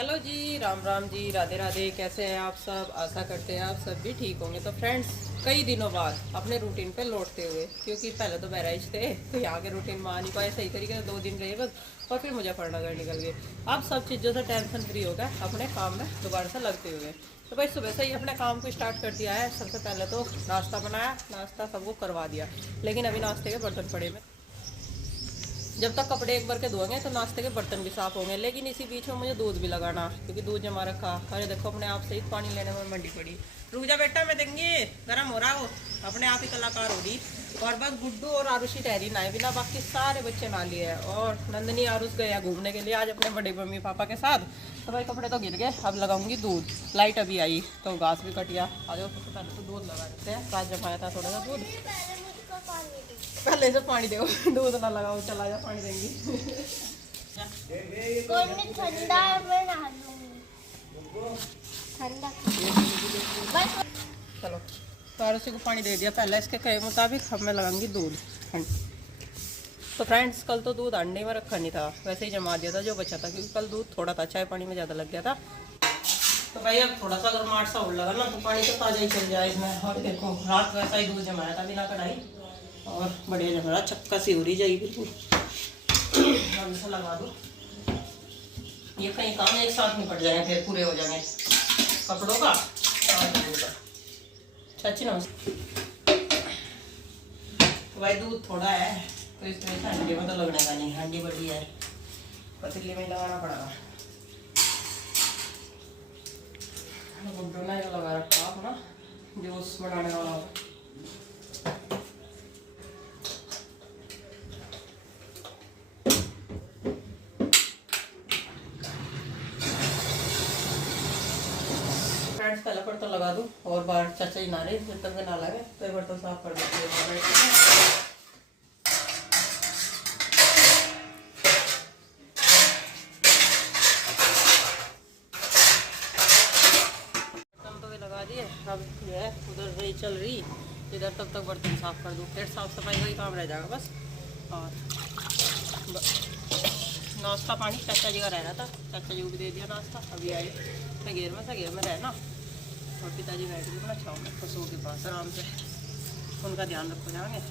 Hello जी, राम राम जी, राधे राधे। कैसे हैं आप सब? आशा करते हैं आप सब भी ठीक होंगे। तो फ्रेंड्स, कई दिनों बाद अपने रूटीन पे लौटते हुए, क्योंकि पहले तो बहराइच थे तो यहाँ के रूटीन में आ नहीं पाए सही तरीके से। 2 दिन रहे बस और फिर मुजफ्फरनगर निकल गए। अब सब चीज़ों से टेंशन फ्री हो गए, अपने काम में दोबारा से लगते हुए। तो भाई सुबह से ही अपने काम को स्टार्ट कर दिया है। सबसे पहले तो नाश्ता बनाया, नाश्ता सबको करवा दिया, लेकिन अभी नाश्ते के बर्तन पड़े में। जब तक कपड़े एक बार के धोएंगे तो नाश्ते के बर्तन भी साफ होंगे। लेकिन इसी बीच में मुझे दूध भी लगाना, क्योंकि दूध जमा रखा। अरे देखो, अपने आप से ही पानी लेने में मंडी पड़ी। रुक जा बेटा, मैं देंगी, गर्म हो रहा हो। अपने आप ही कलाकार हो रही। और बस गुड्डू और आरुषी ठहरी ना है, बिना बाकी सारे बच्चे ना लिए हैं। और नंदनी आरुष गया घूमने के लिए आज अपने बड़े मम्मी पापा के साथ। तो भाई कपड़े तो गिर गए, अब लगाऊंगी दूध। लाइट अभी आई तो घास भी कट गया। आ जाओ, सबसे पहले तो दूध लगा देते हैं। रात जमाया था थोड़ा सा दूध, पहले से पानी दो। दूध ना लगाओ, चला जा, पानी देंगी। ठंडा है, मैं नहा लूंगी। ठंडा चलो, तो आरुषि को पानी दे दिया पहले। इसके कहे मुताबिक अब मैं लगाऊंगी दूध। तो फ्रेंड्स, कल तो दूध अंडे में रखा नहीं था, वैसे ही जमा दिया था जो बचा था, क्योंकि कल दूध थोड़ा था, चाय पानी में ज़्यादा लग गया था। तो भाई अब थोड़ा सा अगर मार्ट सा उड़ लगा ना तो पानी तो ताज़ा ही चल जाए इसमें। और देखो, रात वैसा ही दूध जमाया था बिना कढ़ाई, और बढ़िया जमा रहा, चक्का सी हो रही जाएगी बिल्कुल। अब इसे लगा दो। ये कहीं काम एक साथ निपट जाएंगे, फिर पूरे हो जाएंगे कपड़ों का और दूध का। चाची नमस्ते। तो भाई दूध थोड़ा है तो इसमें हंडी में तो लगने का नहीं, हंडी बड़ी है, पतीली में लगाना पड़ेगा। गुड्डू ने लगा रखा अपना जूस बनाने वाला। फ्रेंड्स, पहले बर्तन लगा दूँ और बाहर चाचा जी ना रहे, जब तक ना लगे तो ये बर्तन साफ कर देते हैं। अब जो है उधर रही चल रही, इधर तब तक बर्तन साफ कर दूँ, फिर साफ सफाई का ही काम रह जाएगा बस। और नाश्ता पानी चाचा जी का रह रहा था, चाचा जी को भी दे दिया नाश्ता। अभी आए मैं घेर में रहना, और पिताजी बैठ गए अपना छाँव में पशुओं के पास आराम से। उनका ध्यान रखो जाएंगे।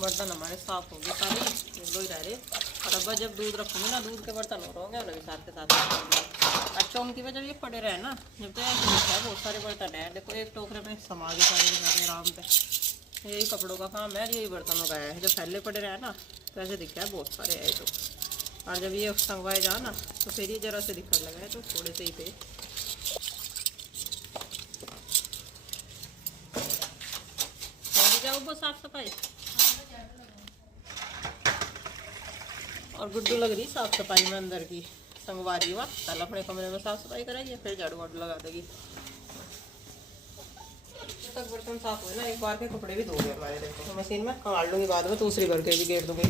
बर्तन हमारे साफ होंगे सारे, एक दो ही रह रहे। और अब जब दूध रखूँगी ना, दूध के बर्तन हो होंगे उन्हें भी साथ के साथ। अच्छा, उनकी वजह जब ये पड़े रहे ना, जब तो है बहुत सारे बर्तन हैं। देखो, एक टोकरे में सामान सारे आराम पे। यही कपड़ों का काम है, यही बर्तनों का है। जब फैले पड़े रहे ना तो ऐसे दिखता है बहुत सारे है तो। और जब ये संगवाए जा ना तो फिर ये जरा से दिखने लगा है, तो थोड़े से ही थे। जाओ वो साफ सफाई। और गुड्डू लग रही साफ सफाई में अंदर की, संगवारी हुआ। पहले अपने कमरे में साफ सफाई कराइए, फिर झाड़ू वाड़ू लगा देगी। जब तक बर्तन साफ हुए ना, एक बार के कपड़े भी धोगे हमारे। देखो, तो मशीन में संभाल लूँगी, बाद में दूसरी भर के भी घेर दूँगी।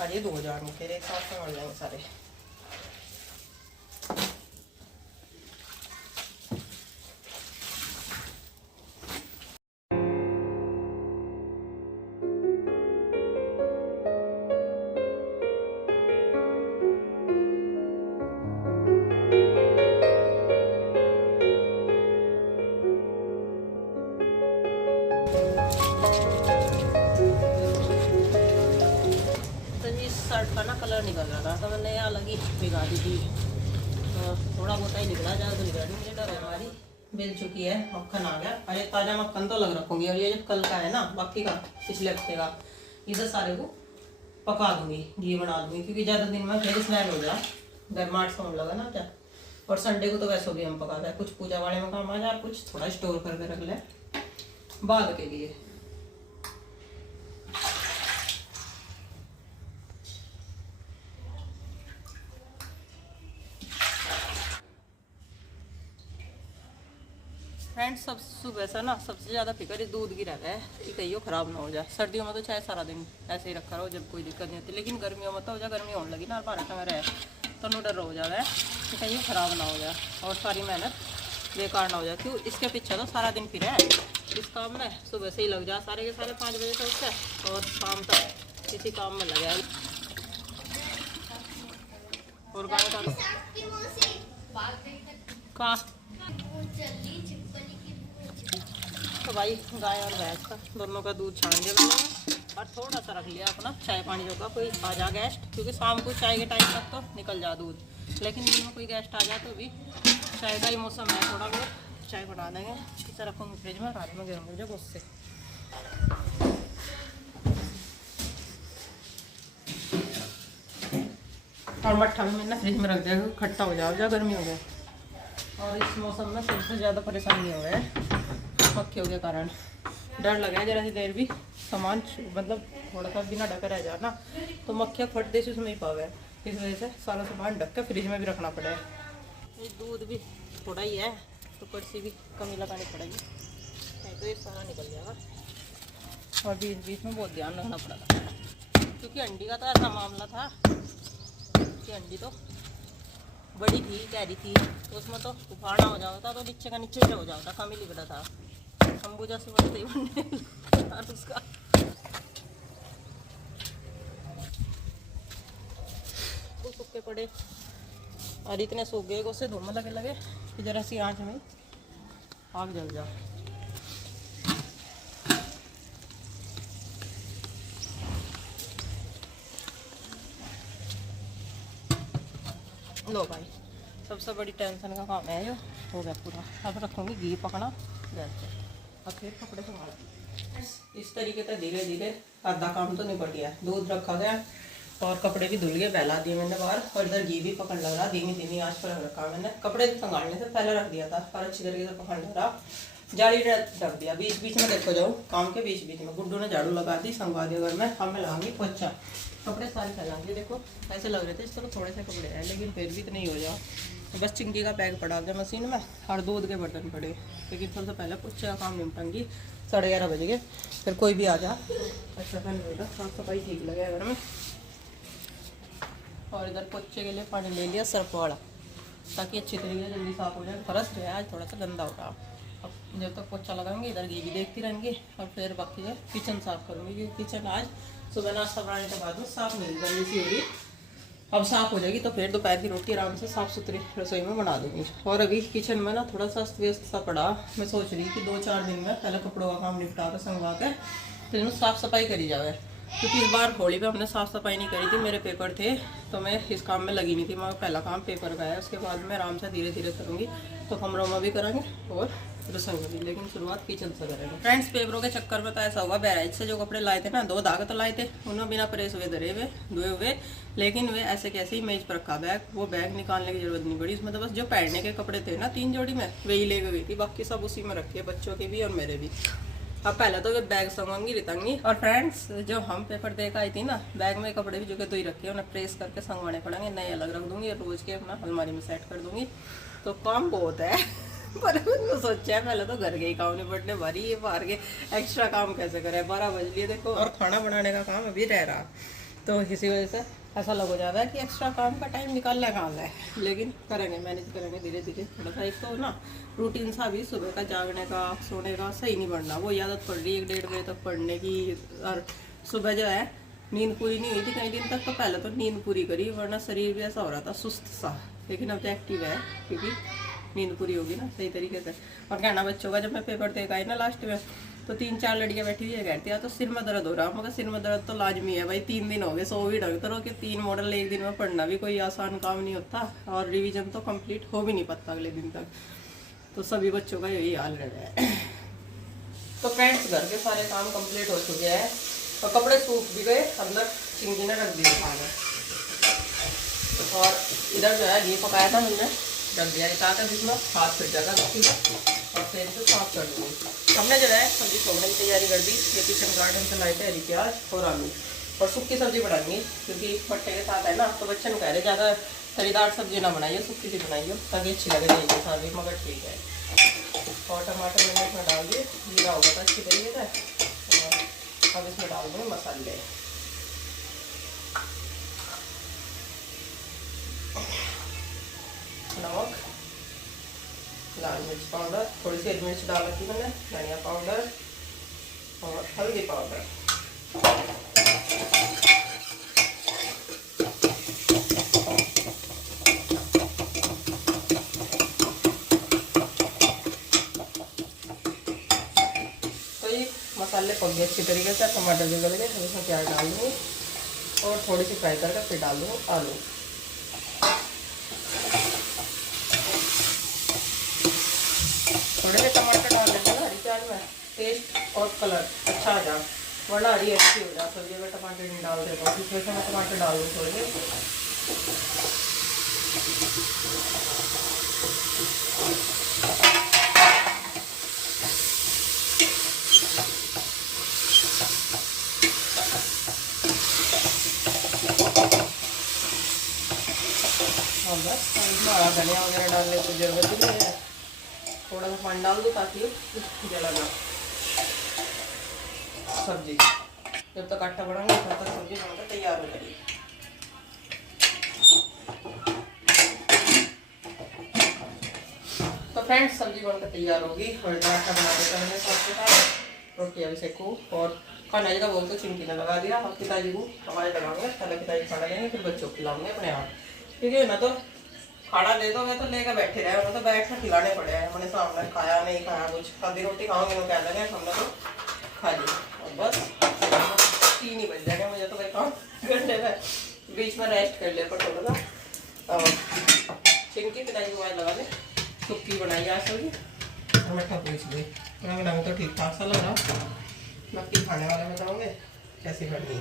और ये 2000 में फिर एक साथ संभाल जाएंगे सारे। शर्ट का ना कलर निकल रहा था, तो मैंने अलग ही भिगा दी थी। तो थोड़ा बहुत ही निकला, ज़्यादा तो निकला नहीं। मुझे डर है, हमारी बिल चुकी है, मक्खन आ गया। अरे ताज़ा मक्खन तो लग रखूँगी। और ये जो कल का है ना, बाकी का पिछले हफ्ते का, इधर सारे को पका दूँगी, घी बना दूँगी, क्योंकि ज़्यादा दिन में फिर स्मेल हो जाए, गर्माहट से होने लगा ना क्या। और संडे को तो वैसे भी हम पकाते हैं, कुछ पूजा वाले में काम आ जाए, कुछ थोड़ा स्टोर करके रख लें बाद के लिए। फ्रेंड्स, सब सुबह से ना सबसे ज़्यादा फिक्र इस दूध की रहता है कि कहीं ख़राब ना हो जाए। सर्दियों में तो चाहे सारा दिन ऐसे ही रखा रहो, जब कोई दिक्कत नहीं होती। लेकिन गर्मियों में तो जब गर्मी होने लगी ना, 12 में रहे तो डर हो जाए कि कहीं ख़राब ना हो जाए और सारी मेहनत बेकार ना हो जाए। क्यों इसके पीछे तो सारा दिन फिर है इस काम में। सुबह से ही लग जाए सारे के सारे 5 बजे से उठ के और शाम तक इसी काम में लगे। और गाय का तो भाई गाय और भैंस का दोनों का दूध छान दिया मैंने और थोड़ा सा रख लिया अपना चाय पानी जो का कोई आ जा गेस्ट, क्योंकि शाम को चाय के टाइम तक तो निकल जा दूध, लेकिन दिन में कोई गेस्ट आ जाए तो भी चाय का ही मौसम है, थोड़ा बहुत चाय बना देंगे। इसे रखूँगी फ्रिज में, रात में गर्म हो जाए उससे। और मट्ठा भी मैंने फ्रिज में रख दिया, खट्टा हो जाओ गर्मी हो जाए। और इस मौसम में सबसे ज़्यादा परेशानी हो है मक्खियों के कारण। डर लगा है जरा सी देर भी सामान मतलब थोड़ा सा बिना ढका रह जाए ना तो मक्खियाँ फटते से उसमें ही पावे, इस वजह से सारा सामान ढक के फ्रिज में भी रखना पड़े। दूध भी थोड़ा ही है तो पर्ची भी कमी लगानी पड़ेगी, नहीं तो ये सारा निकल जाएगा। और बीच बीच में बहुत ध्यान रखना पड़ेगा, क्योंकि अंडी का तो ऐसा मामला था कि अंडी तो बड़ी थी, गहरी थी, तो उसमें तो उफाड़ा हो जाता तो नीचे का नीचे हो जाता, कम ही लिखता था। अंबुजा से बढ़ते ही बनने उसका। वो सूखे पड़े और इतने सूख गए उससे धूम लगे लगे कि जरा सी आँच में आग जल जाओ। लो भाई सबसे बड़ी टेंशन का काम है जो हो गया पूरा। अब रखूँगी घी पकना गैस पे और फिर कपड़े संभाल। इस तरीके से धीरे धीरे आधा काम तो निपट गया। दूध रखा गया और कपड़े भी धुल गए, बहला दिए मैंने बाहर, और इधर घी भी पकड़ लग रहा, धीमी धीमी आंच पर रखा मैंने। कपड़े संभालने से पहले रख दिया था पर अच्छी तरीके से पकड़ लग रहा, जाली रख दिया। बीच बीच में देखो जाऊँ काम के बीच बीच में गुड्डू ने झाड़ू लगा दी, संगवा दिया घर में। अब मैं लगाऊंगी पोछा, कपड़े सारे फैलाऊंगी। देखो ऐसे लग रहे थे इस तरह थोड़े से कपड़े हैं, लेकिन फिर भी इतने ही हो जाओ। बस चिंकी का पैक पड़ा गया मशीन में और दूध के बर्तन पड़े, लेकिन सबसे पहले पोछे का काम निपटाऊंगी। 11:30 बज गए, फिर कोई भी आ जा अच्छा नहीं होगा, साफ सफाई ठीक लगे घर में। और इधर पोछे के लिए पानी ले लिया सर्फ वाला, ताकि अच्छी तरीके से जल्दी साफ हो जाए। फर्श जो है आज थोड़ा सा गंदा होगा। अब जब तक पोछा लगाऊंगी इधर घी भी देखती रहेंगी और फिर बाकी जो किचन साफ करूँगी, क्योंकि किचन आज सुबह नाश्ता बनाने के बाद में साफ नहीं गंदी सी होगी। अब साफ़ हो जाएगी तो फिर दोपहर की रोटी आराम से साफ़ सुथरी रसोई में बना दूँगी। और अभी किचन में ना थोड़ा सा अस्त व्यस्त सा पड़ा, मैं सोच रही कि 2-4 दिन में पहले कपड़ों का काम निपटा कर संगवा के फिर इन्हें साफ़ सफाई करी जाए, क्योंकि इस बार होली पे हमने साफ़ सफाई नहीं करी थी, मेरे पेपर थे तो मैं इस काम में लगी नहीं थी। मैं पहला काम पेपर का है, उसके बाद मैं आराम से धीरे धीरे करूँगी। तो कमरों में भी करेंगे और रसोई में भी, लेकिन शुरुआत किचन से करेंगे। फ्रेंड्स पेपरों के चक्कर में तो ऐसा हुआ, बहराइच से जो कपड़े लाए थे ना 2 धागे तो लाए थे, उन्होंने बिना प्रेस हुए धरे हुए धोए हुए, लेकिन वे ऐसे कैसे ही मेज पर रखा बैग, वो बैग निकालने की जरूरत नहीं पड़ी। उसमें तो बस जो पहनने के कपड़े थे ना 3 जोड़ी में वही ले गई थी, बाकी सब उसी में रखे, बच्चों के भी और मेरे भी। अब पहले तो वे बैग संगवाऊंगी रितंगी। और फ्रेंड्स जो हम पेपर देकर आई थी ना, बैग में कपड़े भी जो के 2 ही रखे, उन्हें प्रेस करके संगवाने पड़ेंगे, नए अलग रख दूंगी, रोज के अपना अलमारी में सेट कर दूंगी। तो काम बहुत है पर मैंने सोचा है पहले तो घर के ही काम निपटने भारी, ये बाहर के एक्स्ट्रा काम कैसे करे। 12 बज लिए देखो, और खाना बनाने का काम अभी रह रहा, तो इसी वजह से ऐसा लग हो जाता है कि एक्स्ट्रा काम का टाइम निकालना कहाँ है, लेकिन करेंगे, मैनेज करेंगे धीरे धीरे। थोड़ा सा एक तो ना रूटीन सा भी सुबह का जागने का सोने का सही नहीं पड़ना, वो आदत पड़ रही है 1-1.5 बजे तक पढ़ने की। और सुबह जो है नींद पूरी नहीं हुई थी कई दिन तक, तो पहले तो नींद पूरी करी, वरना शरीर भी ऐसा हो रहा था सुस्त सा, लेकिन अब तो एक्टिव है क्योंकि नींद पूरी होगी ना सही तरीके से। और कहना बच्चों का, जब मैं पेपर देकर आई ना लास्ट में, तो 3-4 लड़कियां बैठी हुई है, कहती है तो सिर में दर्द हो रहा, मगर सिर में दर्द तो लाजमी है भाई, 3 दिन हो गए, 100 भी ढंग करो कि 3 मॉडल एक दिन में पढ़ना भी कोई आसान काम नहीं होता, और रिवीजन तो कंप्लीट हो भी नहीं पाता अगले दिन तक। तो सभी बच्चों का यही हाल रह रहा है। तो फ्रेंड्स घर के सारे काम कंप्लीट हो चुके हैं और कपड़े सूख भी गए, अंदर चिंकी ने रख दिया खाना। और इधर जो है घी पकाया था मैंने रख दिया, ताकि जिसमें हाथ फिर जाएगा मिट्टी का, और फिर इसे साफ कर दूँगी। हमने जो है सब्जी छोड़ने की तैयारी कर दी। ये किचन गार्डन से लाए थे हरी प्याज और आलू, और सूखी सब्जी बनाएंगे क्योंकि पट्टे के साथ है ना, तो बच्चे ने कह रहे ज़्यादा तरीदार सब्जी ना बनाइए, सूखी सी बनाइए ताकि अच्छी लगे जाएगी सारी, मगर ठीक है। और टमाटर मैंने इसमें डाल दिए, जीरा होगा था अच्छी तरीके से। और अब इसमें डाल देंगे मसाले। नमक, लाल मिर्च पाउडर, थोड़ी सी हरी मिर्च डाल रखी मैंने, धनिया पाउडर और हल्दी पाउडर। तो ये मसाले पक गए अच्छी तरीके से, टमाटर भी गल गए, तो इसमें प्याज डाल दूँगी और थोड़ी सी फ्राई करके फिर डाल दूँगी आलू। थोड़े से टमाटर डाल देते हैं ना हरी प्याज में, टेस्ट और कलर अच्छा आ जाए, वरना हरी अच्छी हो जाए सब्जी में टमाटर नहीं डाल देता हूँ, इस वजह से मैं टमाटर डाल दूँ थोड़े से। और बस हरा धनिया वगैरह डालने की जरूरत ही नहीं है, थोड़ा सा पानी डाल दूँ ताकि जला ना सब्जी। जब तक आटा बढ़ाएंगे तब तक सब्जी बनकर तैयार हो जाएगी। तो फ्रेंड्स सब्जी बनकर तैयार होगी और आटा बना देता मैंने सबके साथ। रोटी अभी सेकूँ और खाना का बोल तो चिमटी ने लगा दिया, अब पिताजी को हमारे लगाऊंगे, पहले पिताजी खाना देंगे फिर बच्चों को खिलाऊंगे अपने आप, क्योंकि ना तो खाना दे दो मैं तो लेकर बैठे रहे, उन्हें तो बैठ कर खिलाने पड़े हैं, मैंने सामने खाया नहीं खाया कुछ, आधी रोटी खाओगे तो कह देंगे हमने तो खा ली। और बस 3 ही बज जाएंगे मुझे तो भाई काम घंटे में, बीच में रेस्ट कर लिया पर थोड़ा सा। और चिंकी पिताजी को लगा ले, सुक्की बनाई आज सब्जी, टमाटर पूछ गई रंग तो ठीक ठाक सा लग रहा, बाकी खाने वाले बताओगे कैसी बनी।